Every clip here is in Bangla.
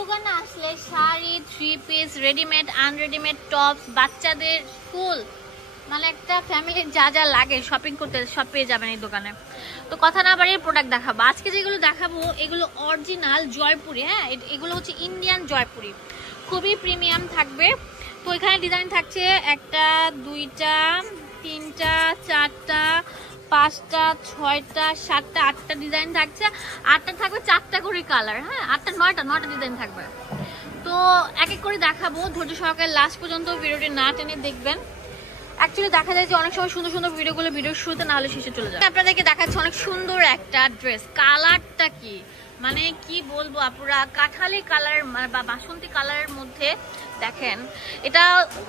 দোকানে আসলে sari, three piece, readymade, unreadymade, tops, বাচ্চাদের ফুল মানে একটা ফ্যামিলির যা যা লাগে শপিং করতে সব পেয়ে যাবেন এই দোকানে। তো কথা না বাড়িয়ে প্রোডাক্ট দেখাবো। আজকে যেগুলো দেখাবো এগুলো অরিজিনাল জয়পুরি। হ্যাঁ, এগুলো হচ্ছে ইন্ডিয়ান জয়পুরি, খুবই প্রিমিয়াম থাকবে। তো এখানে ডিজাইন থাকছে 1টা 2টা 3টা 4টা 5টা 6টা 7টা 8টা ডিজাইন থাকছে। 8টা থাকবে 4টা করে কালার। হ্যাঁ, 8টা 9টা ডিজাইন থাকবে। তো এক এক করে দেখাবো, ধৈর্য সহকারে লাস্ট পর্যন্ত ভিডিওটি না টেনে দেখবেন। অ্যাকচুয়ালি দেখা যায় যে অনেক সময় সুন্দর সুন্দর ভিডিওগুলো ভিডিওর শুরুতে না হলে শেষে চলে যায়। আপনাদেরকে দেখাচ্ছে অনেক সুন্দর একটা ড্রেস। কালারটা কি মানে কি বলবো আপুরা, কাঠালি কালার বা বাসন্তী কালারের মধ্যে দেখেন। এটা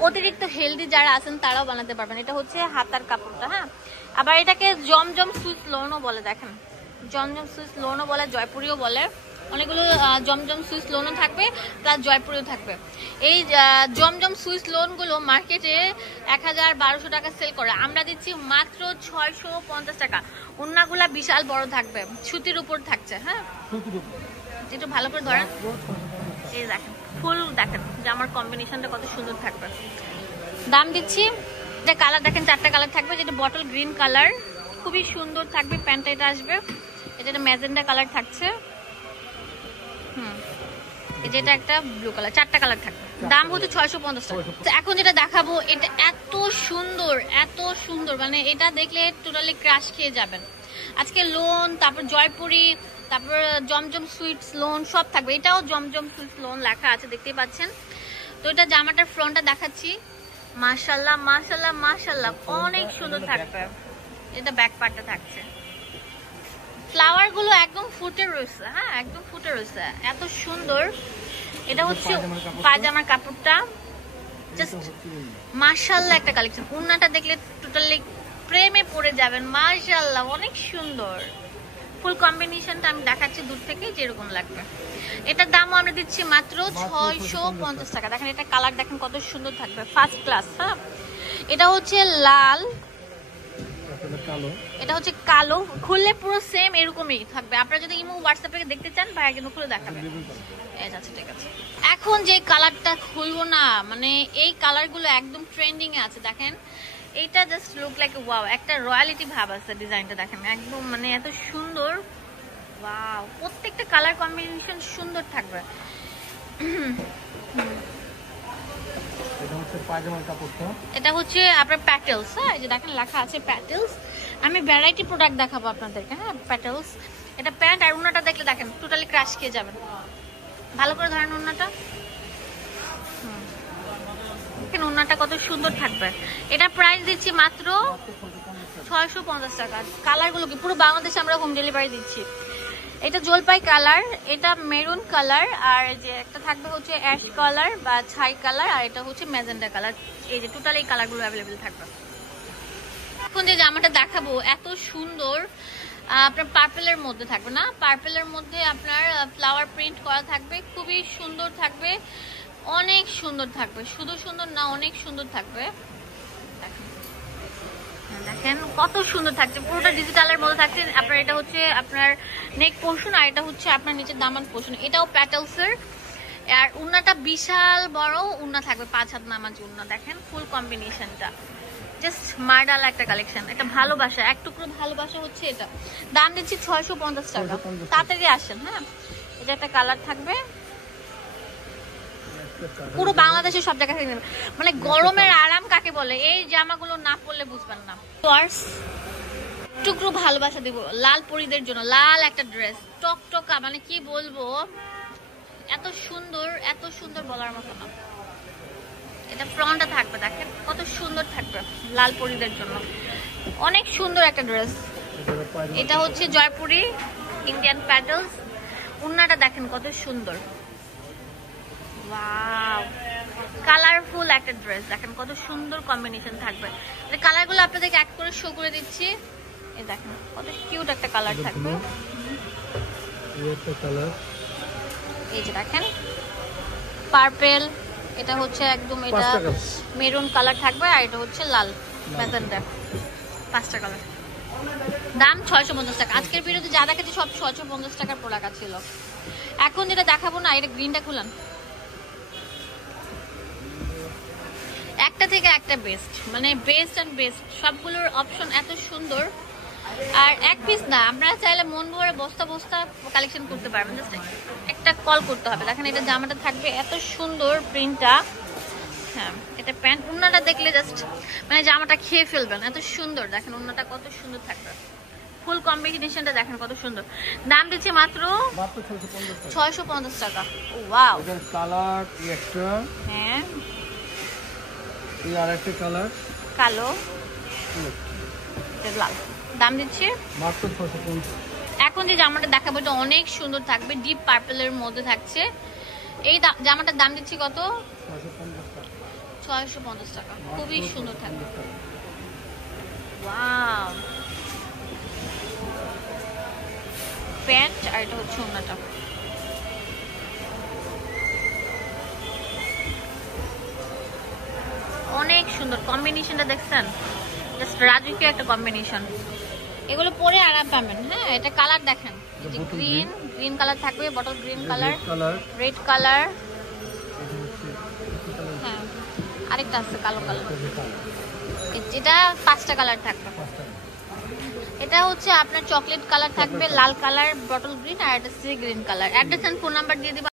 অতিরিক্ত হেলদি যারা আছেন তারাও বানাতে পারবেন। এটা হচ্ছে হাতার কাপড়টা। হ্যাঁ, আবার এটাকে জমজম সুইস লোনও বলে। দেখেন, জমজম সুইস লোনও বলে, জয়পুরিও বলে। অনেকগুলো জমজম সুইস লোনও থাকবে, প্লাস জয়পুরিও থাকবে। এই জমজম সুইস লোনগুলো মার্কেটে 1000-1200 টাকা সেল করে, আমরা দিচ্ছি মাত্র 650 টাকা। ওন্নাগুলা বিশাল বড় থাকবে, সুতির উপর থাকছে। হ্যাঁ, একটু ভালো করে ধরেন। এই দেখেন ফুল, দেখেন যে আমার কম্বিনেশনটা কত সুন্দর থাকবে। দাম দিচ্ছি, এটা কালার দেখেন 4টা কালার থাকবে। যেটা বটল গ্রিন কালার, খুবই সুন্দর থাকবে। প্যান্টটা এটা আসবে, এটা ম্যাজেন্ডা কালার থাকছে। যেটা একটা ব্লু কালার, 4টা কালার থাকবে। দাম হচ্ছে 650 টাকা। এখন যেটা দেখাবো এটা এত সুন্দর মানে এটা দেখলে টোটালি ক্রাশ খেয়ে যাবেন। আজকে লোন, তারপর জয়পুরি, তারপর জমজম সুইটস লোন সব থাকবে। এটাও জমজম সুইটস লোন লেখা আছে, দেখতেই পাচ্ছেন। তো এটা জামাটার ফ্রন্টটা দেখাচ্ছি। মাশাআল্লাহ মাশাআল্লাহ মাশাআল্লাহ, অনেক সুন্দর থাকবে। এটা ব্যাক পার্টটা থাকছে। ফ্লাওয়ার গুলো একদম ফুটে রয়েছে। হ্যাঁ, একদম ফুটে রয়েছে, এত সুন্দর। এটা হচ্ছে পায়জামার কাপড়টা, জাস্ট মাশাআল্লাহ একটা কালেকশন। ওন্নাটা দেখলে টোটালি প্রেমে পড়ে যাবেন। মাশাআল্লাহ, অনেক সুন্দর। ফুল কম্বিনেশনটা আমি দেখাচ্ছি দূর থেকে যেরকম লাগবে। এটার দামও আমরা দিচ্ছি মাত্র 650 টাকা। দেখেন এটা কালার দেখেন কত সুন্দর থাকবে, ফার্স্ট ক্লাস। হ্যাঁ, এটা হচ্ছে লাল, এটা হচ্ছে কালো। খুললে পুরো সেম এরকমই থাকবে। আপনারা যদি ইমো হোয়াটসঅ্যাপে দেখতে চান ভাই কিন্তু খুলে দেখাবেন। আচ্ছা ঠিক আছে। এখন যে কালারটা খুলবো না, মানে এই কালারগুলো একদম ট্রেন্ডিং এ আছে। দেখেন এইটা জাস্ট লুক লাইক ওয়াও, একটা রয়্যালিটি ভাব আছে ডিজাইনটা। দেখেন একদম মানে এত সুন্দর। ওয়াও, প্রত্যেকটা কালার কম্বিনেশন সুন্দর থাকবে। এটা হচ্ছে আপনার প্যাটেলস। হ্যাঁ, এই যে দেখেন লেখা আছে প্যাটেলস। আমি ভ্যারাইটি প্রোডাক্ট দেখাবো আপনাদেরকে। হ্যাঁ, প্যাটেলস। এটা প্যান্ট আর ওন্নাটা দেখলে দেখেন টোটালি ক্রাশ খেয়ে যাবেন। ভালো করে ধরেন ওন্নাটা, দেখেন ওন্নাটা কত সুন্দর থাকবে। এটা প্রাইস দিচ্ছি মাত্র 650 টাকা। কালারগুলো কি পুরো বাংলাদেশে আমরা হোম ডেলিভারি দিচ্ছি। এটা জলপাই কালার, এটা মেরুন কালার, আর যে একটা থাকবে হচ্ছে অ্যাশ কালার বা ছাই কালার, আর এটা হচ্ছে ম্যাজেন্ডা কালার। এই যে টোটাল এই কালারগুলো অ্যাভেলেবেল থাকবে। এখন যে জামাটা দেখাবো এত সুন্দর, আপনার পার্পেলের মধ্যে থাকবে। না, পার্পেলের মধ্যে আপনার ফ্লাওয়ার প্রিন্ট করা থাকবে, খুবই সুন্দর থাকবে, অনেক সুন্দর থাকবে। শুধু সুন্দর না, অনেক সুন্দর থাকবে। দেখেন কত সুন্দর থাকছে, পুরোটা ডিজিটালের মধ্যে থাকছে। আপনার এটা হচ্ছে আপনার নেক পোর্শন, আর এটা হচ্ছে আপনার নিচের দামান পোর্শন। এটাও প্যাটেলসের। আর উন্নাটা বিশাল বড় উন্না থাকবে, 5 হাত নামাজি উন্না। দেখেন ফুল কম্বিনেশনটা জাস্ট মার্ডাল একটা কালেকশন। এটা ভালোবাসা, এক টুকরো ভালোবাসা হচ্ছে এটা। দাম দিচ্ছি 650 টাকা। তাড়াতাড়ি আসেন। হ্যাঁ, এটা একটা কালার থাকবে, পুরো বাংলাদেশের সব জায়গা থেকে মানে গরমের আরাম কাকে বলে, এই জামাগুলো না পরলে বুঝবেন না। টুকরো ভালোবাসা দিব লাল পরীদের জন্য। লাল একটা ড্রেস, টকটকা, মানে কি বলবো, এত সুন্দর বলার মতো না। এটা ফ্রন্টটা থাকবে, দেখেন কত সুন্দর থাকবে লাল পরীদের জন্য। অনেক সুন্দর একটা ড্রেস। এটা হচ্ছে জয়পুরি ইন্ডিয়ান প্যাটেলস। ওন্নাটা দেখেন কত সুন্দর। ওয়াও, কালারফুল একটা ড্রেস। দেখেন কত সুন্দর কম্বিনেশন থাকবে। কালারগুলো আপনাদেরকে এক করে শো করে দিচ্ছি। এই দেখেন কত কিউট একটা কালার থাকবে। এই যে দেখেন পার্পেল, এটা হচ্ছে একদম এটা মেরুন কালার থাকবে, আর এটা হচ্ছে লাল ম্যাজেন্ডা। 5টা কালার। দাম 650 টাকা। আজকের ভিডিওতে যা দেখাচ্ছি সব 650 টাকার প্রোডাক্ট ছিল। এখন যেটা দেখাবো না, এটা গ্রিনটা খুলান, একটা থেকে একটা বেস্ট, মানে বেস্ট অ্যান্ড বেস্ট, সবগুলোর অপশন এত সুন্দর। আর এক পিস না, আপনারা চাইলে মন ভরে বস্তা বস্তা কালেকশন করতে পারবেন, জাস্ট একটা কল করতে হবে। দেখেন এটা জামাটা থাকবে এত সুন্দর প্রিন্টটা। হ্যাঁ, এটা প্যান্ট, ওড়নাটা দেখলে জাস্ট মানে জামাটা খেয়ে ফেলবেন, এত সুন্দর। দেখেন ওড়নাটা কত সুন্দর থাকবে, ফুল কম্বিনেশনটা দেখেন কত সুন্দর। দাম দিচ্ছে মাত্র 650 টাকা। ও ওয়াও, এটার কালার একটা, হ্যাঁ এই আরেকটা কালার কালো, লাল। দাম দিচ্ছে মাত্র 650। এখন যে জামাটা দেখাবো এটা অনেক সুন্দর থাকবে, ডিপ পার্পলের মধ্যে থাকছে। এই জামাটার দাম দিচ্ছি কত? 650 টাকা। খুবই সুন্দর থাকবে। ওয়াও, প্যান্ট আর এটা হচ্ছে ওড়নাটা। অনেক সুন্দর কম্বিনেশনটা দেখছেন, জাস্ট রাজকীয় একটা কম্বিনেশন। এগুলো পরে আরাম পাবেন। হ্যাঁ, এটা কালার দেখেন, এই যে গ্রিন কালার থাকবে, bottle green colour, red colour, হ্যাঁ আরেকটা আছে কালো কালার। যেটা 5টা কালার থাকবে। এটা হচ্ছে আপনার চকলেট কালার থাকবে, লাল কালার, বটল গ্রিন, আর এটা sea green colour. Address and phone number দিয়ে দিবা।